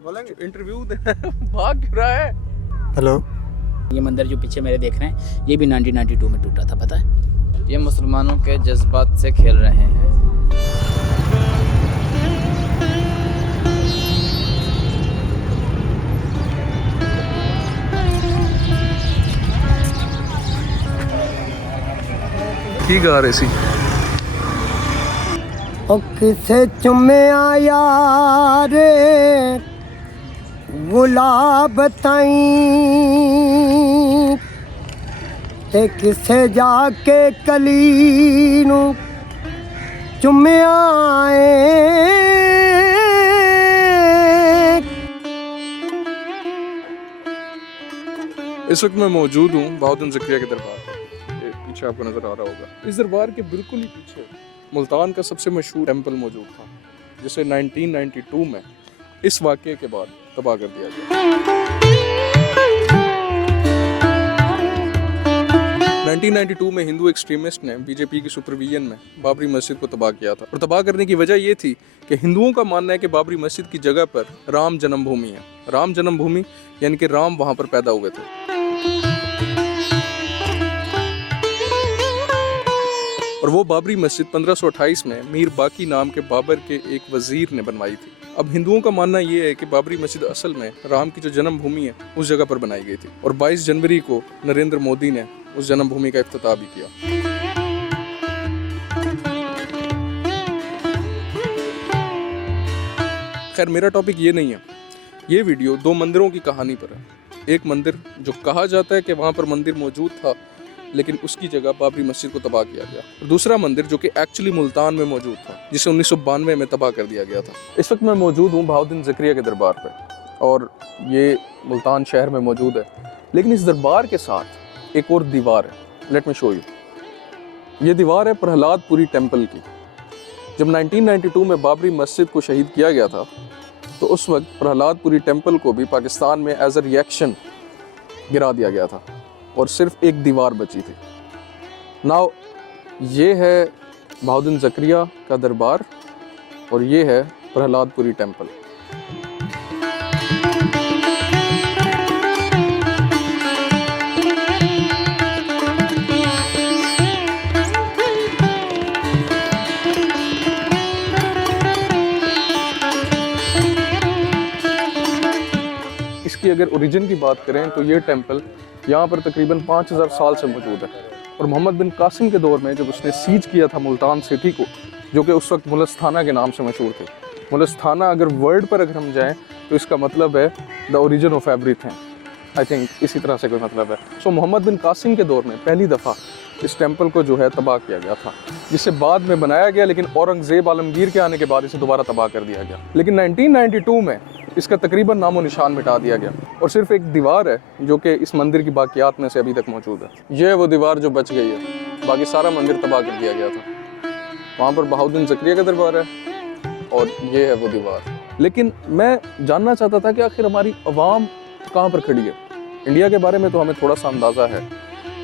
बोलेंगे इंटरव्यू देना है, भाग क्यों रहा है? हेलो। ये मंदिर जो पीछे मेरे देख रहे हैं, ये भी 1992 में टूटा था, पता है? ये मुसलमानों के जज्बात से खेल रहे हैं। ਕੀ ਗਾ ਰਹੇ ਸੀ? ਉਹ ਕਿਸੇ ਚੁੰਮਿਆ ਯਾਰੇ ਗੁਲਾਬ ਤਾਈਂ ਤੇ ਕਿਸੇ ਜਾ ਕੇ ਕਲੀ ਨੂੰ ਚੁੰਮਿਆ ਏ। इस वक्त मैं मौजूद हूँ बहाउद्दीन ज़करिया के दरबार पर। ये पीछे आपको नज़र आ रहा होगा। इस दरबार के बिल्कुल ही पीछे मुल्तान का सबसे मशहूर टेंपल मौजूद था, जिसे 1992 में इस वाक़ये के बाद तबाह कर दिया गया। 1992 में हिंदू एक्सट्रीमिस्ट ने बीजेपी की सुपरविजन में बाबरी मस्जिद को तबाह किया था, और तबाह करने की वजह ये थी कि हिंदुओं का मानना है कि बाबरी मस्जिद की जगह पर राम जन्मभूमि है। राम जन्मभूमि यानी कि राम वहाँ पर पैदा हुए थे। और वो बाबरी मस्जिद 1528 में मीर बाकी नाम के बाबर के एक वजीर ने बनवाई थी। अब हिंदुओं का मानना ये है कि बाबरी मस्जिद असल में राम की जो जन्मभूमि है उस जगह पर बनाई गई थी, और 22 जनवरी को नरेंद्र मोदी ने उस जन्मभूमि का इफ्तिताह भी किया। खैर, मेरा टॉपिक ये नहीं है। ये वीडियो दो मंदिरों की कहानी पर है। एक मंदिर जो कहा जाता है कि वहाँ पर मंदिर मौजूद था, लेकिन उसकी जगह बाबरी मस्जिद को तबाह किया गया। और दूसरा मंदिर जो कि एक्चुअली मुल्तान में मौजूद था, जिसे 1992 में तबाह कर दिया गया था। इस वक्त मैं मौजूद हूँ बहाउद्दीन ज़करिया के दरबार पर, और ये मुल्तान शहर में मौजूद है। लेकिन इस दरबार के साथ एक और दीवार है। Let me show you. ये दीवार है प्रहलादपुरी टेम्पल की। जब 1992 में बाबरी मस्जिद को शहीद किया गया था, तो उस वक्त प्रहलादपुरी टेम्पल को भी पाकिस्तान में एज अ रिएक्शन गिरा दिया गया था, और सिर्फ एक दीवार बची थी। नाउ ये है बहाउद्दीन ज़करिया का दरबार, और ये है प्रहलादपुरी टेम्पल। इसकी अगर ओरिजिन की बात करें तो ये टेम्पल यहाँ पर तकरीबन 5000 साल से मौजूद है। और मोहम्मद बिन कासिम के दौर में जब उसने सीज किया था मुल्तान सिटी को, जो कि उस वक्त मुलस्ताना के नाम से मशहूर थे। मुलस्ताना अगर वर्ड पर अगर हम जाएं तो इसका मतलब है the origin of everything. I think इसी तरह से कोई मतलब है। सो मोहम्मद बिन कासिम के दौर में पहली दफ़ा इस टेम्पल को जो है तबाह किया गया था, जिसे बाद में बनाया गया, लेकिन औरंगज़ेब आलमगीर के आने के बाद इसे दोबारा तबाह कर दिया गया। लेकिन 1992 में इसका तकरीबन नामो निशान मिटा दिया गया, और सिर्फ एक दीवार है जो कि इस मंदिर की बाकियात में से अभी तक मौजूद है। यह है वो दीवार जो बच गई है, बाकी सारा मंदिर तबाह कर दिया गया था। वहाँ पर बहाउद्दीन ज़करिया का दरबार है, और ये है वो दीवार। लेकिन मैं जानना चाहता था कि आखिर हमारी आवाम कहाँ पर खड़ी है। इंडिया के बारे में तो हमें थोड़ा सा अंदाज़ा है,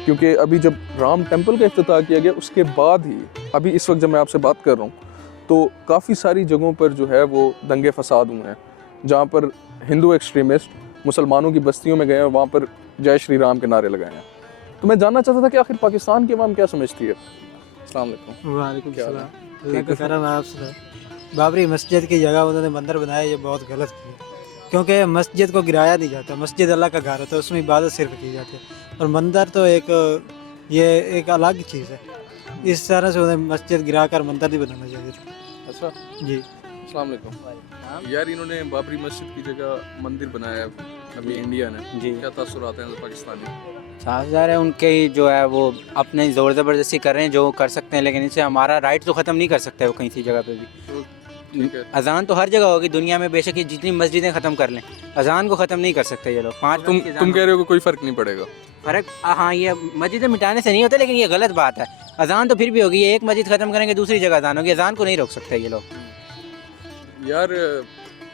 क्योंकि अभी जब राम टेम्पल का इफ्तिताह किया गया उसके बाद ही अभी इस वक्त जब मैं आपसे बात कर रहा हूँ, तो काफ़ी सारी जगहों पर जो है वो दंगे फसाद हुए हैं, जहाँ पर हिंदू एक्सट्रीमिस्ट मुसलमानों की बस्तियों में गए हैं, वहाँ पर जय श्री राम के नारे लगाए हैं। तो मैं जानना चाहता था कि आखिर पाकिस्तान की आवाम क्या समझती है। अस्सलाम वालेकुम। वालेकुम सलाम। अल्लाह का करम है आपसे। बाबरी मस्जिद की जगह उन्होंने मंदिर बनाया, ये बहुत गलत किया, क्योंकि मस्जिद को गिराया नहीं जाता। मस्जिद अल्लाह का घर होता है, उसमें इबादत सिर्फ की जाती है, और मंदिर तो एक अलग चीज़ है। इस तरह से उन्हें मस्जिद गिरा कर मंदिर नहीं बनाना चाहिए था। अच्छा जी। अस्सलाम वालेकुम। यार, इन्होंने बाबरी मस्जिद की जगह मंदिर बनाया है अभी इंडिया ने। जी। क्या तासुरात हैं पाकिस्तानी? साफ ज़ाहिर है उनके ही जो है वो अपने ज़ोर ज़बरदस्ती कर रहे हैं, जो कर सकते हैं, लेकिन इनसे हमारा राइट तो ख़त्म नहीं कर सकते वो कहीं सी जगह पे भी। ठीक है। अजान तो हर जगह होगी दुनिया में, बेशक ये जितनी मस्जिदें ख़त्म कर लें, अजान को ख़त्म नहीं कर सकते ये लोग। 5 तुम कह रहे हो कि कोई फ़र्क नहीं पड़ेगा? फ़र्क, हाँ, ये मस्जिदें मिटाने से नहीं होता, लेकिन ये गलत बात है। अजान तो फिर भी होगी, ये एक मस्जिद ख़त्म करेंगे दूसरी जगह अजान होगी, अजान को नहीं रोक सकते ये लोग। यार,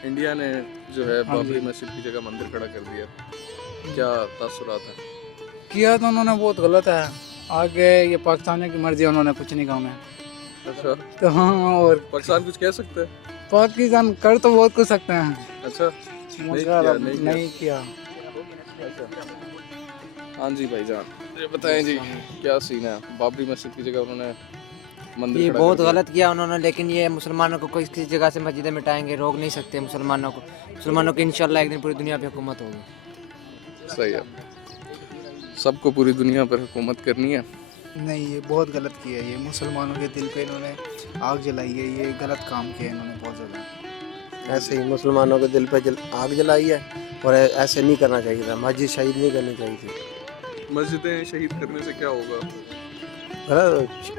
इंडिया ने जो है बाबरी मस्जिद की जगह मंदिर खड़ा कर दिया, क्या तासुरात हैं? किया तो उन्होंने बहुत गलत है। आगे ये पाकिस्तानियों की मर्जी है, उन्होंने कुछ नहीं कहा। अच्छा, तो हाँ, और पाकिस्तान कुछ कह सकते हैं? पाकिस्तान कर तो बहुत कुछ सकते हैं। अच्छा, नहीं किया। हाँ जी भाईजान, ये बताएं जी क्या सीन है? बाबरी मस्जिद की जगह उन्होंने मंदिर ये खड़ा बहुत कर दिया। गलत किया उन्होंने, लेकिन ये मुसलमानों को कोई किसी जगह से मस्जिदें मिटाएंगे, रोक नहीं सकते मुसलमानों को। मुसलमानों की इंशाल्लाह एक दिन पूरी दुनिया पे हुकूमत होगी। सही है, सबको पूरी दुनिया पर हुकूमत करनी है। नहीं, ये बहुत गलत किया है। ये मुसलमानों के दिल पे इन्होंने आग जलाई है। ये गलत काम किया है इन्होंने बहुत ज़्यादा। ऐसे ही मुसलमानों के दिल पे आग जलाई है और ऐसे नहीं करना चाहिए था। मस्जिद शहीद नहीं करनी चाहिए थी। मस्जिदें शहीद करने से क्या होगा?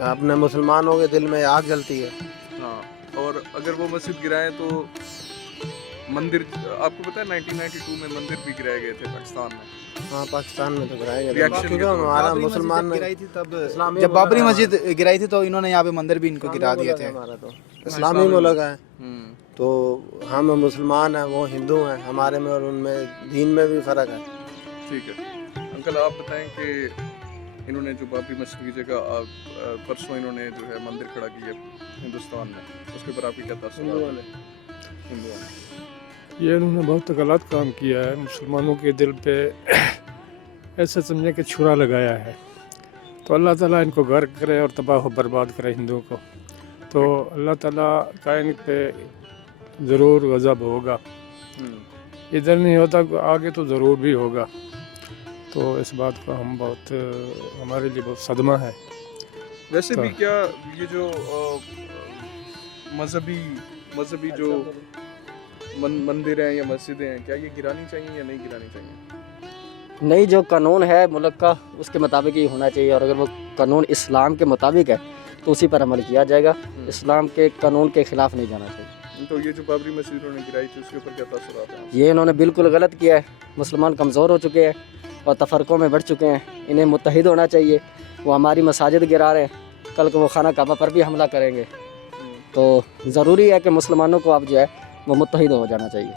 अपने मुसलमानों के दिल में आग जलती है। हाँ, और अगर वो मस्जिद गिराएं तो मंदिर, आपको पता है 1992 में मंदिर भी गिराए गए थे पाकिस्तान में। हाँ, पाकिस्तान में तो गिराए गए Reaction क्योंकि के तौर पर। हमारा मुसलमान गिराई थी तब, इस्लामी जब बाबरी मुल्क है मस्जिद गिराई थी तो इन्होंने यहाँ पे मंदिर भी इनको गिरा दिए थे। हमारा तो इस्लामी मुल्क है, हम्म, तो हम मुसलमान हैं, वो हिंदू हैं। हमारे में और उनमें दीन में भी फ़र्क है। ठीक है अंकल, आप बताएं कि इन्होंने जो बाबरी मस्जिद की जगह परसों इन्होंने जो है मंदिर खड़ा किया हिंदुस्तान में, उसके ऊपर आपकी क्या तासुरात हैं? हिंदुओं ने ये इन्होंने बहुत गलत काम किया है। मुसलमानों के दिल पे ऐसे समझे कि छुरा लगाया है। तो अल्लाह ताला इनको गर्क करे और तबाह बर्बाद करे हिंदुओं को। तो अल्लाह ताला का इन पे ज़रूर गज़ब होगा। इधर नहीं होता, आगे तो ज़रूर भी होगा। तो इस बात का हम बहुत, हमारे लिए बहुत सदमा है। वैसे भी तो- क्या ये जो मजहबी जो मंदिर हैं या मस्जिदें हैं, क्या ये गिरानी चाहिए या नहीं गिरानी चाहिए? नहीं, जो कानून है मुल्क का उसके मुताबिक ही होना चाहिए। और अगर वो कानून इस्लाम के मुताबिक है तो उसी पर अमल किया जाएगा। इस्लाम के कानून के खिलाफ नहीं जाना चाहिए। तो ये जो बाबरी मस्जिद उन्होंने गिराई थी उसके ऊपर क्या तासुरात हैं? ये इन्होंने बिल्कुल गलत किया है। मुसलमान कमज़ोर हो चुके हैं और तफरक़ों में बढ़ चुके हैं। इन्हें मुत्तहिद होना चाहिए। वो हमारी मसाजिद गिरा रहे हैं, कल को वो खाना काबा पर भी हमला करेंगे। तो ज़रूरी है कि मुसलमानों को अब जो है वो मुत्तहिद हो जाना चाहिए।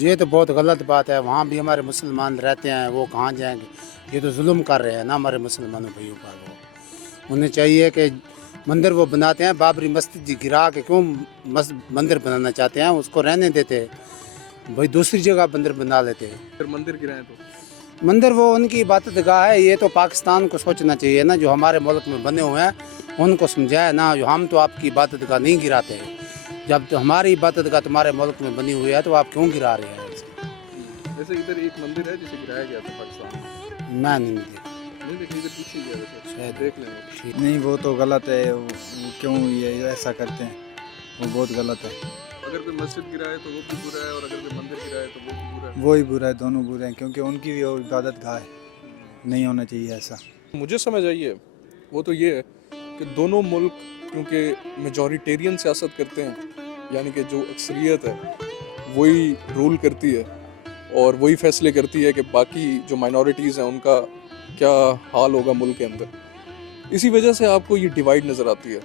ये तो बहुत गलत बात है। वहाँ भी हमारे मुसलमान रहते हैं, वो कहाँ जाएंगे? ये तो जुल्म कर रहे हैं ना हमारे मुसलमानों भाइयों पर। वो उन्हें चाहिए कि मंदिर वो बनाते हैं, बाबरी मस्जिद गिरा के क्यों मंदिर बनाना चाहते हैं? उसको रहने देते भाई, दूसरी जगह मंदिर बना लेते हैं। फिर मंदिर गिराएं तो मंदिर वो उनकी इबादतगाह है। ये तो पाकिस्तान को सोचना चाहिए ना, जो हमारे मुल्क में बने हुए हैं उनको समझाए ना, जो हम तो आपकी इबादतगाह नहीं गिराते हैं। जब तो हमारी इबादतगाह तुम्हारे मुल्क में बनी हुई है तो आप क्यों गिरा रहे हैं? वैसे इधर एक मंदिर है जिसे गिराया गया था पाकिस्तान में। मैं नहीं देखा। नहीं देखिए, इधर पीछे ही है, वैसे देख लेंगे। नहीं, वो तो गलत है। क्यों ये ऐसा करते हैं? वो बहुत गलत है। अगर कोई मस्जिद गिराए तो वो भी बुरा है और अगर कोई मंदिर गिराए तो वो भी बुरा है। वो ही बुरा है, दोनों बुरे हैं, क्योंकि उनकी भी वो इबादत गाह है। नहीं होना चाहिए ऐसा। मुझे समझ आई है वो तो ये है कि दोनों मुल्क क्योंकि मेजॉरिटेरियन सियासत करते हैं, यानी कि जो अक्सरियत है वही रूल करती है और वही फैसले करती है कि बाकी जो माइनॉरिटीज़ हैं उनका क्या हाल होगा मुल्क के अंदर। इसी वजह से आपको ये डिवाइड नज़र आती है।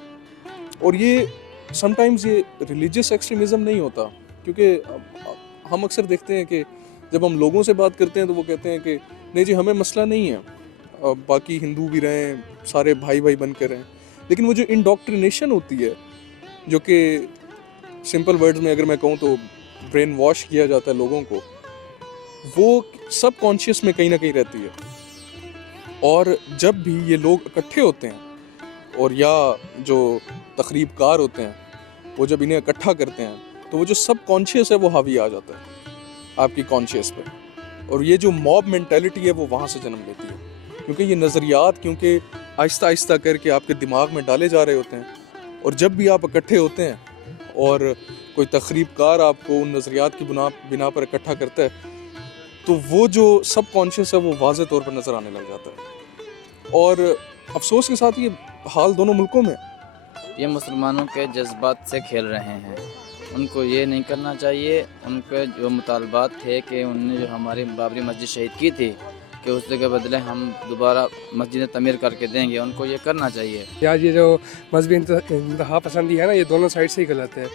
और ये समटाइम्स ये रिलीजियस एक्सट्रीमिज़म नहीं होता, क्योंकि हम अक्सर देखते हैं कि जब हम लोगों से बात करते हैं तो वो कहते हैं कि नहीं जी, हमें मसला नहीं है, बाकी हिंदू भी रहें, सारे भाई भाई बन कर रहें। लेकिन वो जो इंडोक्ट्रिनेशन होती है, जो कि सिंपल वर्ड्स में अगर मैं कहूँ तो ब्रेन वॉश किया जाता है लोगों को, वो सब कॉन्शियस में कहीं ना कहीं रहती है। और जब भी ये लोग इकट्ठे होते हैं और या जो तकरीबकार होते हैं वो जब इन्हें इकट्ठा करते हैं तो वो जो सब कॉन्शियस है वो हावी आ जाता है आपकी कॉन्शियस पे। और ये जो मॉब मेंटालिटी है वो वहाँ से जन्म लेती है, क्योंकि ये नज़रियात क्योंकि आहिस्ता आहिस्ता करके आपके दिमाग में डाले जा रहे होते हैं। और जब भी आप इकट्ठे होते हैं और कोई तकरीबकार आपको उन नज़रियात की बिना पर इकट्ठा करता है तो वो जो सब कॉन्शियस है वो वाज़े तौर पर नज़र आने लग जाता है। और अफसोस के साथ ये हाल दोनों मुल्कों में। ये मुसलमानों के जज्बात से खेल रहे हैं। उनको ये नहीं करना चाहिए। उनके जो मुतालबात थे कि उनने जो हमारी बाबरी मस्जिद शहीद की थी कि उसके के बदले हम दोबारा मस्जिद तमीर करके देंगे, उनको ये करना चाहिए। यार ये जो मजहबी इंतहा पसंदी है ना, ये दोनों साइड से ही गलत है।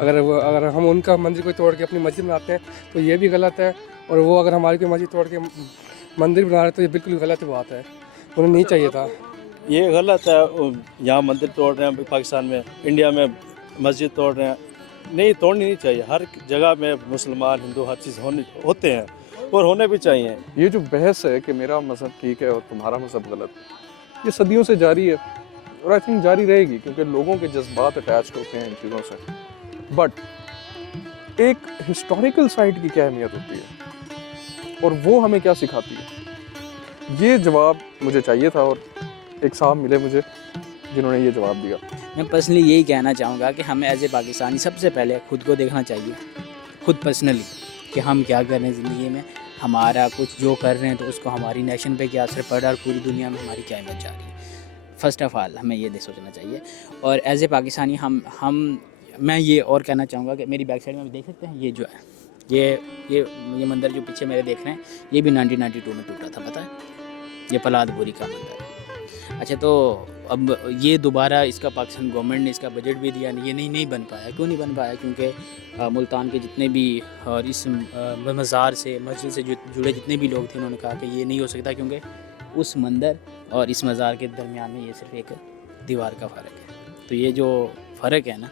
अगर हम उनका मंदिर को तोड़ के अपनी मस्जिद बनाते हैं तो ये भी गलत है, और वो अगर हमारी कोई मस्जिद तोड़ के मंदिर बना रहे तो ये बिल्कुल गलत बात है, उन्हें नहीं चाहिए था। ये गलत है, यहाँ मंदिर तोड़ रहे हैं पाकिस्तान में, इंडिया में मस्जिद तोड़ रहे हैं, नहीं तोड़नी नहीं चाहिए। हर जगह में मुसलमान हिंदू हर चीज़ होते हैं और होने भी चाहिए। ये जो बहस है कि मेरा मज़हब ठीक है और तुम्हारा मज़हब गलत, ये सदियों से जारी है और आई थिंक जारी रहेगी, क्योंकि लोगों के जज्बात अटैच्ड होते हैं इन चीज़ों से। बट एक हिस्टोरिकल साइट की क्या अहमियत होती है और वो हमें क्या सिखाती है, ये जवाब मुझे चाहिए था और एक साहब मिले मुझे जिन्होंने ये जवाब दिया। मैं पर्सनली यही कहना चाहूँगा कि हमें एज ए पाकिस्तानी सबसे पहले खुद को देखना चाहिए, खुद पर्सनली, कि हम क्या कर रहे हैं ज़िंदगी में, हमारा कुछ जो कर रहे हैं तो उसको हमारी नेशन पे क्या असर पड़ रहा है और पूरी दुनिया में हमारी क्या इमेज जा रही है। फ़र्स्ट ऑफ़ ऑल हमें ये सोचना चाहिए। और एज ए पाकिस्तानी मैं ये और कहना चाहूँगा कि मेरी बैक साइड में देख सकते हैं, ये जो है ये मंदिर जो पीछे मेरे देख रहे हैं, ये भी 1992 में टूटा था, पता है, ये पलादपुरी का मंदिर है। अच्छा, तो अब ये दोबारा इसका पाकिस्तान गवर्नमेंट ने इसका बजट भी दिया, ये नहीं बन पाया। क्यों नहीं बन पाया? क्योंकि मुल्तान के जितने भी और इस मज़ार से मस्जिद से जुड़े जितने भी लोग थे, उन्होंने कहा कि ये नहीं हो सकता, क्योंकि उस मंदिर और इस मज़ार के दरमियान में ये सिर्फ एक दीवार का फ़र्क है। तो ये जो फ़र्क है ना,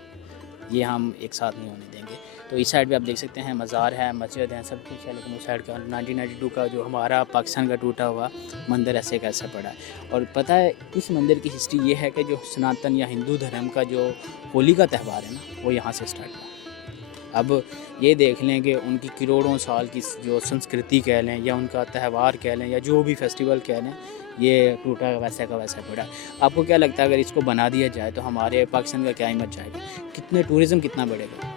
ये हम एक साथ नहीं होने देंगे। तो इस साइड पे आप देख सकते हैं मज़ार है, मस्जिद है, सब कुछ है, लेकिन उस साइड का 1992 का जो हमारा पाकिस्तान का टूटा हुआ मंदिर ऐसे कैसे पड़ा है। और पता है इस मंदिर की हिस्ट्री ये है कि जो सनातन या हिंदू धर्म का जो होली का त्यौहार है ना, वो यहाँ से स्टार्ट हुआ। अब ये देख लें कि उनकी करोड़ों साल की जो संस्कृति कह लें या उनका त्यौहार कह लें या जो भी फेस्टिवल कह लें, ये टूटा वैसा का वैसा पड़ा। आपको क्या लगता है अगर इसको बना दिया जाए तो हमारे पाकिस्तान का क्या इमेज जाएगा, कितने टूरिज़्म कितना बढ़ेगा,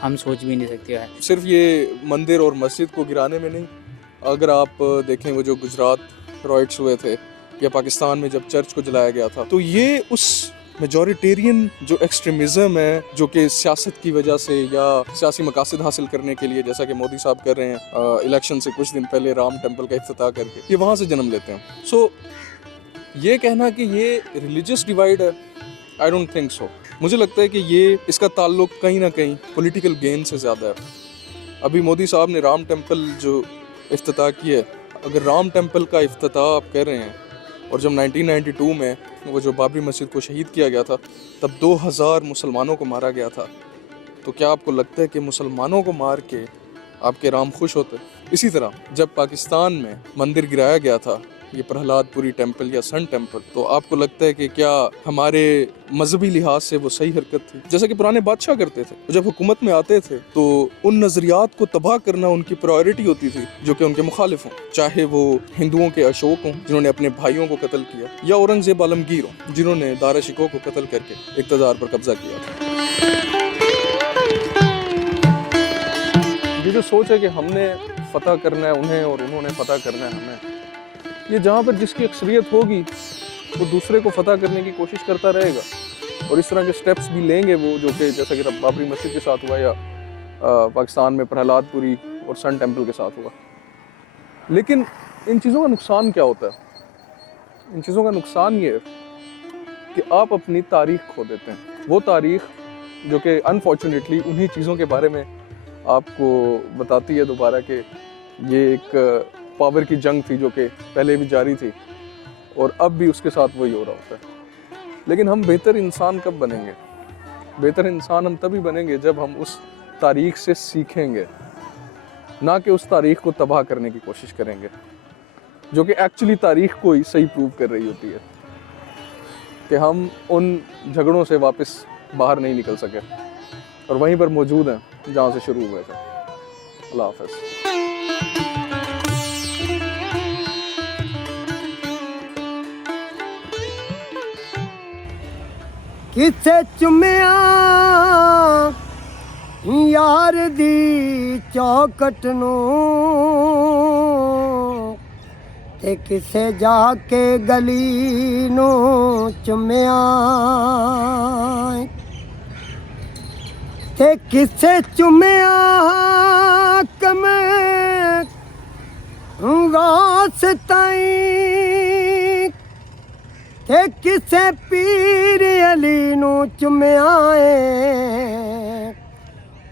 हम सोच भी नहीं सकते हैं। सिर्फ ये मंदिर और मस्जिद को गिराने में नहीं, अगर आप देखें वो जो गुजरात रॉयट्स हुए थे या पाकिस्तान में जब चर्च को जलाया गया था, तो ये उस मेजॉरिटेरियन जो एक्सट्रीमिज़म है, जो कि सियासत की वजह से या सियासी मकासद हासिल करने के लिए, जैसा कि मोदी साहब कर रहे हैं इलेक्शन से कुछ दिन पहले राम टेम्पल का इफ्तिताह करके, ये वहाँ से जन्म लेते हैं। सो ये कहना कि ये रिलीजियस डिवाइड है, आई डोंट थिंक सो। मुझे लगता है कि ये इसका ताल्लुक कहीं ना कहीं पॉलिटिकल गेन से ज़्यादा है। अभी मोदी साहब ने राम टेम्पल जो इफ्तिताह किया है, अगर राम टेम्पल का इफ्तिताह आप कर रहे हैं और जब 1992 में वो जो बाबरी मस्जिद को शहीद किया गया था, तब 2000 मुसलमानों को मारा गया था, तो क्या आपको लगता है कि मुसलमानों को मार के आपके राम खुश होते? इसी तरह जब पाकिस्तान में मंदिर गिराया गया था, ये प्रहलादपुरी टेम्पल या सन टेम्पल, तो आपको लगता है कि क्या हमारे मजहबी लिहाज से वो सही हरकत थी? जैसा कि पुराने बादशाह करते थे, जब हुकूमत में आते थे तो उन नज़रियात को तबाह करना उनकी प्रायोरिटी होती थी जो कि उनके मुखालिफ हों, चाहे वो हिंदुओं के अशोक हों जिन्होंने अपने भाइयों को कत्ल किया, या औरंगजेब आलमगीर हों जिन्होंने दारा शिकोह को कत्ल करके इक़्तिदार पर कब्जा किया था। ये जो सोच है कि हमने फतह करना है उन्हें और उन्होंने फतह करना है हमें, ये जहाँ पर जिसकी अक्सरियत होगी वो दूसरे को फतह करने की कोशिश करता रहेगा और इस तरह के स्टेप्स भी लेंगे वो, जो कि जैसा कि बाबरी मस्जिद के साथ हुआ या पाकिस्तान में प्रहलादपुरी और सन टेम्पल के साथ हुआ। लेकिन इन चीज़ों का नुकसान क्या होता है? इन चीज़ों का नुकसान ये है कि आप अपनी तारीख़ खो देते हैं, वो तारीख़ जो कि अनफॉर्चुनेटली उन्हीं चीज़ों के बारे में आपको बताती है दोबारा कि ये एक पावर की जंग थी जो कि पहले भी जारी थी और अब भी उसके साथ वही हो रहा होता है। लेकिन हम बेहतर इंसान कब बनेंगे? बेहतर इंसान हम तभी बनेंगे जब हम उस तारीख़ से सीखेंगे, ना कि उस तारीख़ को तबाह करने की कोशिश करेंगे, जो कि एक्चुअली तारीख़ को ही सही प्रूव कर रही होती है कि हम उन झगड़ों से वापस बाहर नहीं निकल सके और वहीं पर मौजूद हैं जहाँ से शुरू हुए थे। अल्लाह हाफ़िज़। किथे चुमिया यार दी चौकट नूं ते किसे जाके गली नूं चुमिया ते किसे चुमिया कमे ਗਾਸ ਤਾਈਂ ਤੇ ਕਿਸੇ ਪੀਰ ਅਲੀ ਨੂੰ ਚੁੰਮਿਆ ਏ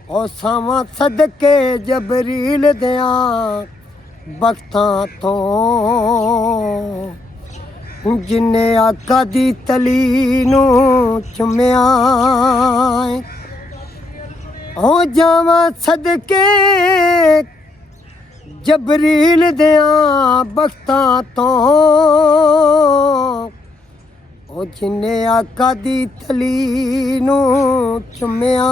ਉਹ ਸਾਵਾਂ ਸਦਕੇ ਜਬਰੀਲ ਦਿਆਂ ਬਖਤਾਂ ਤੋਂ ਜਿੰਨੇ ਆਕਾ ਦੀ ਤਲੀ ਨੂੰ ਚੁੰਮਿਆ ਏ ਉਹ ਜਾਵਾਂ ਸਦਕੇ ਜਬਰੀਲ ਦਿਆਂ ਬਖਤਾਂ ਤੋਂ ਉਹ ਜਿੰਨੇ ਆਕਾ ਦੀ ਤਲੀ ਨੂੰ ਚੁੰਮਿਆ